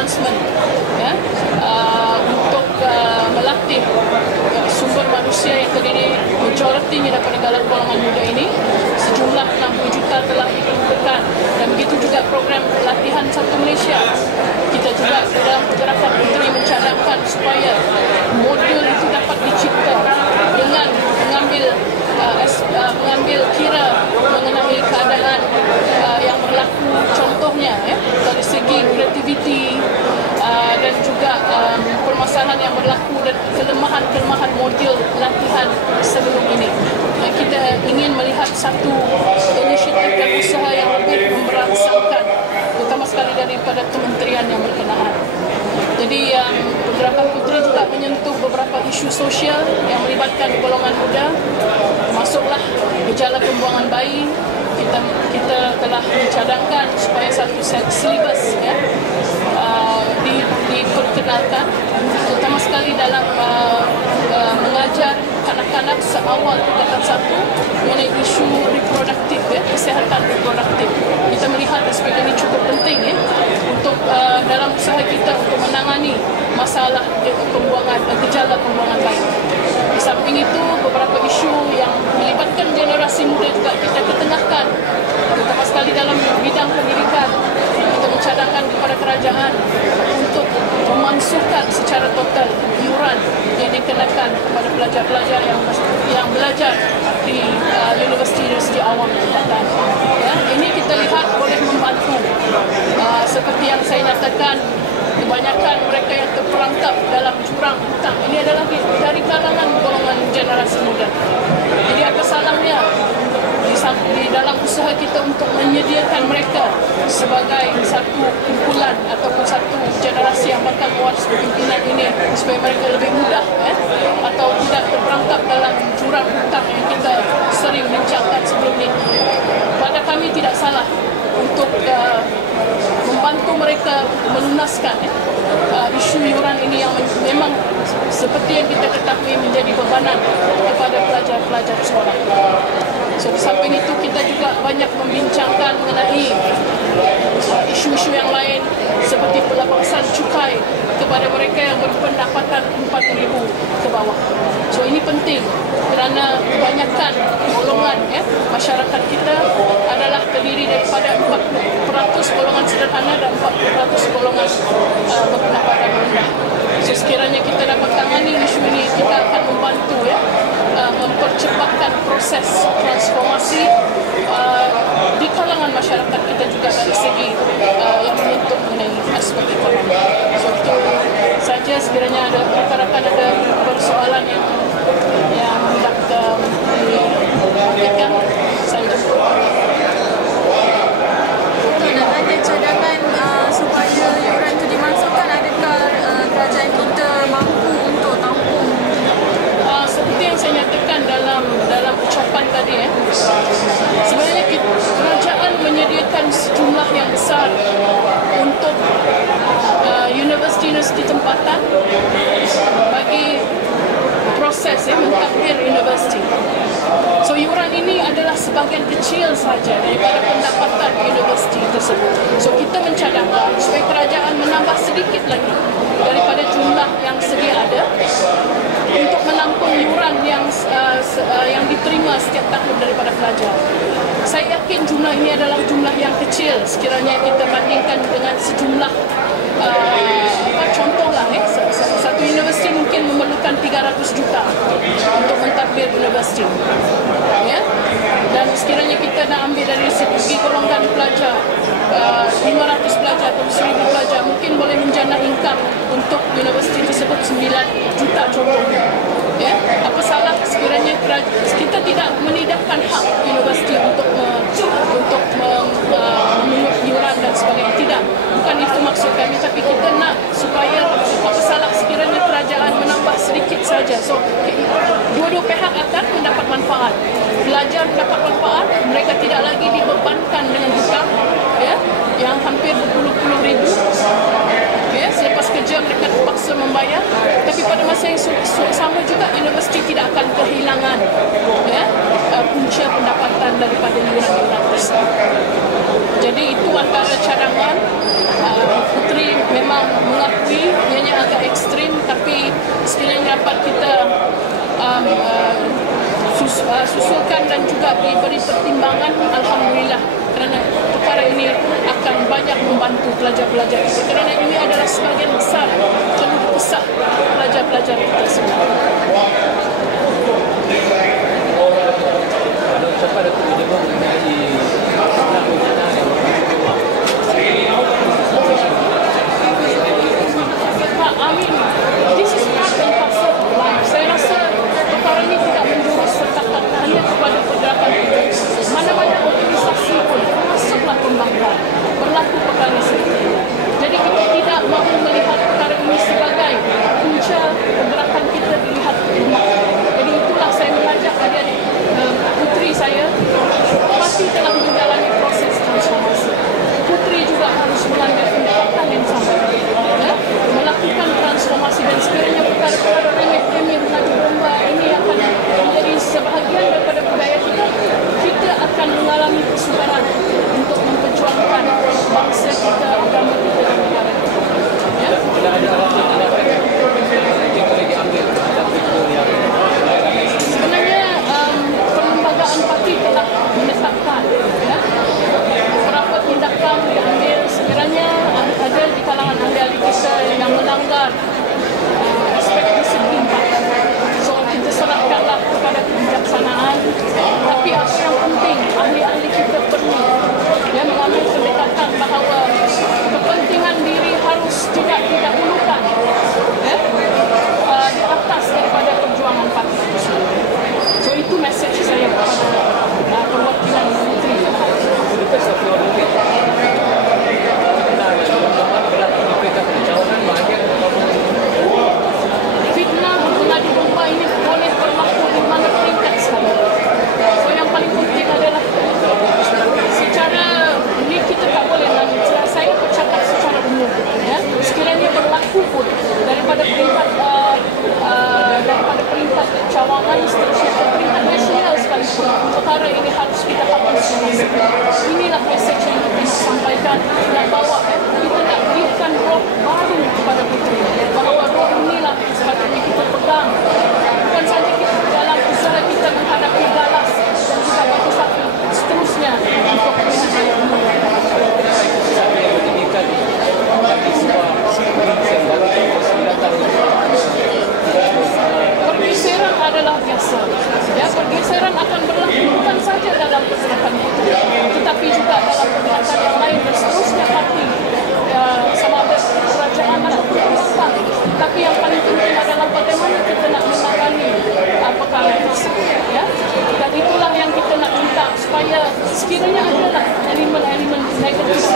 enhancement, ya, untuk melatih sumber manusia yang terdiri majoritinya daripada dalam golongan muda ini. Sejumlah 60 juta telah diperuntukkan, dan begitu juga program latihan Satu Malaysia. Kita juga dalam pergerakan puteri mencadangkan supaya modul itu dapat dicipta dengan mengambil kira mengenai keadaan yang berlaku, contohnya dari segi kreativiti dan juga permasalahan yang berlaku dan kelemahan modul latihan sebelum ini. Kita ingin melihat satu inisiatif dan usaha yang lebih memberangsangkan, terutama sekali daripada kementerian yang berkenaan. Jadi pergerakan puteri juga menyentuh beberapa isu sosial yang melibatkan golongan muda, termasuklah gejala pembuangan bayi. Kita telah mencadangkan supaya satu silibus diperkenalkan, terutama sekali dalam mengajar kanak-kanak seawal tingkatan 1 mengenai isu reproduktif, kesihatan reproduktif. Kita melihat aspek ini cukup penting untuk dalam usaha kita untuk menangani masalah gejala pembuangan bayi. Di samping itu, beberapa isu yang melibatkan generasi muda juga kita ketengahkan, terutama sekali dalam bidang pendidikan. Kita mencadangkan kepada kerajaan untuk memansuhkan secara total iuran yang dikenakan kepada pelajar-pelajar yang belajar di universiti awam tempatan. Ini kita lihat boleh membantu. Seperti yang saya nyatakan, kebanyakan mereka yang terperangkap dalam jurang hutang ini adalah dari kalangan golongan generasi muda. Jadi apa salahnya di dalam usaha kita untuk menyediakan mereka sebagai satu kumpulan ataupun satu generasi yang bakal mewaris kepimpinan ini, supaya mereka lebih mudah atau tidak terperangkap dalam jurang hutang yang kita sering bincangkan sebelum ini. Pada kami tidak salah untuk membantu mereka melunaskan isu iuran ini yang memang seperti yang kita ketahui menjadi bebanan kepada pelajar-pelajar sekolah. So, di samping itu kita juga banyak membincangkan mengenai isu-isu yang lain seperti pelepasan cukai kepada mereka yang berpendapatan 4,000 ke bawah. So, ini penting kerana kebanyakan golongan masyarakat kita adalah terdiri daripada 40% golongan sederhana dan 40% golongan berpendapatan rendah. So, sekiranya kita dapat tangani isu ini, kita akan membantu mempercepatkan proses transformasi di kalangan masyarakat kita juga dari segi yang menyentuh mengenai aspek ekonomi. So, itu saja. Sekiranya ada rakan-rakan ada persoalan yang hendak disampaikan, saya jemput. Nak tanya cadangan supaya iuran itu dimasukkan, adakah kerajaan kita mampu untuk tampung? Seperti yang saya nyatakan dalam ucapan tadi, sebenarnya kerajaan menyediakan sejumlah yang besar untuk universiti-universiti tempatan bagi proses mentadbir universiti. So, iuran ini adalah sebahagian kecil saja daripada pendapatan universiti tersebut. So, kita mencadangkan supaya kerajaan menambah sedikit lagi daripada jumlah yang sedia ada untuk menampung iuran yang diterima setiap tahun daripada pelajar. Saya yakin jumlah ini adalah jumlah yang kecil sekiranya kita bandingkan dengan sejumlah contohlah satu universiti mungkin memerlukan 300 juta untuk mentadbir universiti, dan sekiranya kita nak ambil dari segi golongan pelajar 500 pelajar atau 1000 pelajar, mungkin boleh menjana income untuk universiti tersebut 9 juta contohnya. Apa salah sekiranya kita tidak menidakkan hak universiti untuk memungut iuran dan sebagainya. Tidak, bukan itu maksud kami, tapi kita nak supaya apa salah sekiranya kerajaan menambah sedikit saja. So, dua-dua pihak akan mendapat manfaat. Pelajar mendapat manfaat, mereka tidak lagi dibebankan dengan hutang yang hampir berpuluh-puluh ribu. Selepas kerja mereka terpaksa membayar, tapi pada masa yang sama juga universiti tidak akan kehilangan punca pendapatan daripada iuran-iuran tersebut. Jadi itu antara cadangan puteri Puteri memang mengakui ianya agak ekstrim, tapi sekiranya dapat kita susulkan dan juga diberi pertimbangan, alhamdulillah, kerana perkara ini akan banyak membantu pelajar-pelajar kita, kerana ini adalah sebahagian besar keluh kesah pelajar-pelajar kita semua. Siapa Datuk juga mengenai Amin. This is part and parcel of life. Saya rasa perkara ini tidak menjurus sertakan hanya kepada pergerakan kita. Mana-mana organisasi pun, termasuklah pembangkang, berlaku perkara seperti ini. Jadi kita tidak mahu melihat perkara ini sebagai punca pergerakan kita dilihat rumah. Jadi itulah saya mengajak adik-adik puteri saya, pasti telah menjalani proses transformasi. Puteri juga harus mengambil pendekatan yang sama, melakukan transformasi, dan sekiranya perkara-perkara remeh-temeh mengadu domba ini akan menjadi sebahagian daripada budaya kita, kita akan mengalami kesukaran untuk memperjuangkan bangsa kita, agama kita dan negara kita. Ya? Sebenarnya perlembagaan parti telah menetapkan beberapa tindakan diambil sekiranya ada di kalangan ahli-ahli kita yang melanggar aspek disiplin parti. So kita serahkanlah kepada kebijaksanaan, tapi apa yang penting ahli-ahli kita perlu mengambil pendekatan bahawa kepentingan diri harus tidak didahulukan di atas daripada perjuangan parti. So itu mesej saya kepada perwakilan puteri. Fitnah mengadu domba ini boleh berlaku di mana peringkat sahaja. So yang paling penting adalah secara ini kita tak boleh lanjut. Saya bercakap secara umum. Sekiranya berlaku pun daripada peringkat cawangan seterusnya ke peringkat nasional sekalipun, perkara ini harus kita hapus. Inilah mesej yang kita sampaikan, nak bawa kita nak berikan roh baru kepada puteri, bahawa roh inilah sepatutnya kita pegang, bukan saja kita dalam usaha kita menghadapi galas dan juga batu sapi seterusnya untuk menghadapi umum. Pergeseran adalah biasa. Pergeseran akan berlaku bukan saja dalam pergerakan puteri, tetapi juga dalam pergerakan yang lain dan seterusnya parti, sama ada kerajaan atau pembangkang. Tapi yang paling penting adalah bagaimana kita nak menangani perkara tersebut. Dan itulah yang kita nak minta, supaya sekiranya adalah elemen-elemen negatif